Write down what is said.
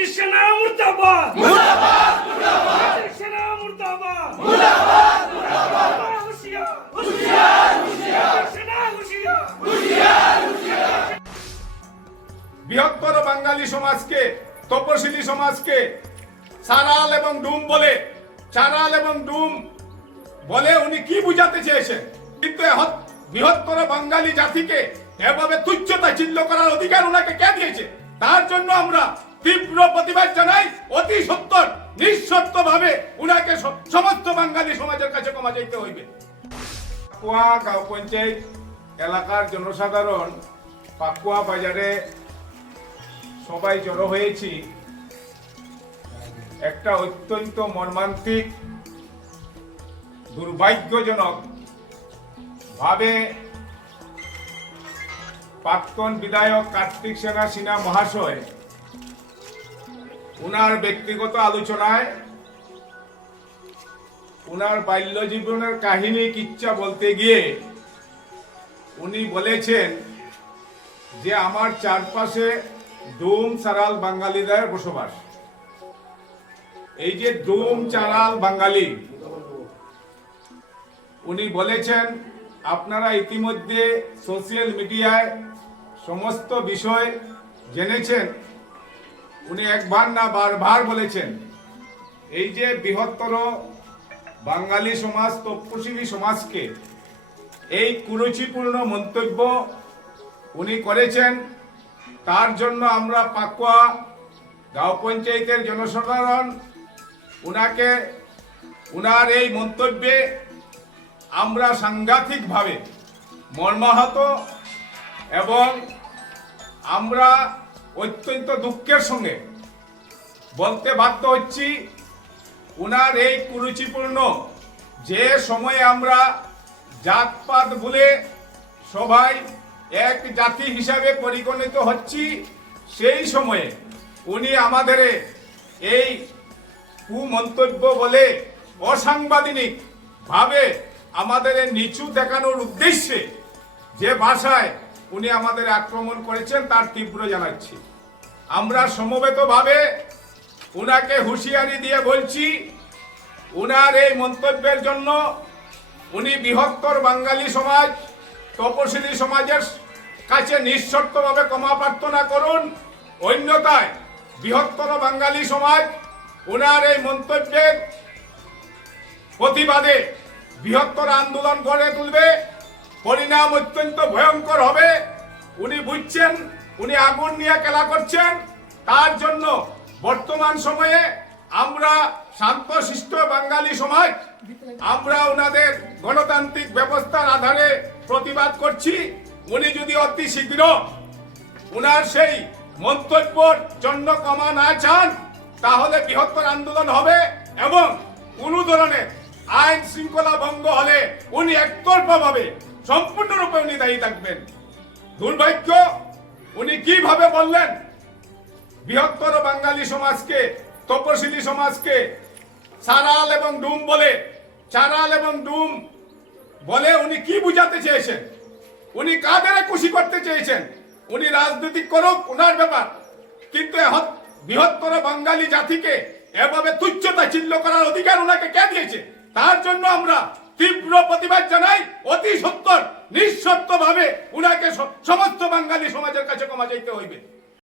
জাতির সেনা বৃহত্তর বাঙালি সমাজকে, তপশিলি সমাজকে সারাল এবং ডুম বলে চারাল এবং ডুম বলে উনি কি বুঝাতে চেয়েছেন? কিন্তু বৃহত্তর বাঙালি জাতিকে এভাবে তুচ্ছতা চিহ্ন করার অধিকার ওনাকে কে দিয়েছে? তার জন্য আমরা তীব্র প্রতিবাদ জানাই অতি সত্তর নিঃশর্ত ভাবে উনাকে সমস্ত বাঙালি সমাজের কাছে ক্ষমা চাইতে হইবে। পাকুয়া গাঁও পঞ্চায়েত এলাকার জনসাধারণ পাকুয়া বাজারে সবাই জড়ো হয়েছি। একটা অত্যন্ত মর্মান্তিক, দুর্ভাগ্যজনক ভাবে প্রাক্তন বিধায়ক কার্তিক সেনা সিনহা মহাশয় উনার ব্যক্তিগত আলোচনায় উনার বাল্য জীবনের কাহিনী কিচ্ছা বলতে গিয়ে উনি বলেছেন যে আমার চারপাশে ডুম চারাল বাঙালিদের বসবাস। এই যে ডুম চারাল বাঙালি, উনি বলেছেন, আপনারা ইতিমধ্যে সোশ্যাল মিডিয়ায় সমস্ত বিষয় জেনেছেন। উনি একবার না বারবার বলেছেন, এই যে বৃহত্তর বাঙালি সমাজ, তপশিলি সমাজকে এই কুরুচিপূর্ণ মন্তব্য উনি করেছেন, তার জন্য আমরা পাকুয়া গাঁও পঞ্চায়েতের জনসাধারণ উনাকে, উনার এই মন্তব্যে আমরা সাংঘাতিকভাবে মর্মাহত এবং আমরা অত্যন্ত দুঃখের সঙ্গে বলতে বাধ্য হচ্ছি, উনার এই কুরুচিপূর্ণ যে সময়ে আমরা জাতপাত ভুলে সবাই এক জাতি হিসাবে পরিগণিত হচ্ছি, সেই সময়ে উনি আমাদের এই কুমন্তব্য বলে অসাংবাদিক ভাবে আমাদের নিচু দেখানোর উদ্দেশ্যে যে ভাষায় উনি আমাদের আক্রমণ করেছেন, তার তীব্র জানাচ্ছি। আমরা সমবেতভাবে উনাকে হুঁশিয়ারি দিয়ে বলছি, উনার এই মন্তব্যের জন্য উনি বৃহত্তর বাঙালি সমাজ, তপশিলি সমাজের কাছে নিঃশর্তভাবে ক্ষমা প্রার্থনা করুন। অন্যথায় বৃহত্তর বাঙালি সমাজ উনার এই মন্তব্যের প্রতিবাদে বৃহত্তর আন্দোলন গড়ে তুলবে। পরিণাম অত্যন্ত ভয়ঙ্কর হবে। উনি বুঝছেন, উনি আগুন নিয়ে খেলা করছেন। তার জন্য বর্তমান সময়ে আমরা শান্তশিষ্ট বাঙালি সমাজ, আমরা ওনাদের গণতান্ত্রিক ব্যবস্থার আধারে প্রতিবাদ করছি। উনি যদি অতি শীঘ্র উনার সেই মন্তব্যর জন্য ক্ষমা না চান, তাহলে বৃহত্তর আন্দোলন হবে এবং কোন ধরনের আইন শৃঙ্খলা ভঙ্গ হলে উনি একতরফা ভাবে সম্পূর্ণরূপে উনি দায়ী থাকবেন। দুর্ভাগ্য উনি কীভাবে বললেন, বৃহত্তর বাঙালি সমাজকে, তপশিলি সমাজকে সারাল এবং ডুম বলে চারাল এবং ডুম বলে উনি কি বুঝাতে চেয়েছেন? উনি কাদের খুশি করতে চেয়েছেন? উনি রাজনৈতিক করুক ওনার ব্যাপার। কিন্তু বৃহত্তর বাঙালি জাতিকে এভাবে তুচ্ছতা চিহ্ন করার অধিকার ওনাকে কে দিয়েছে? তার জন্য আমরা তীব্র প্রতিবাদ জানাই অতি সত্তর নিঃশর্ত ভাবে উনাকে সমস্ত বাঙালি সমাজের কাছে ক্ষমা চাইতে হইবে।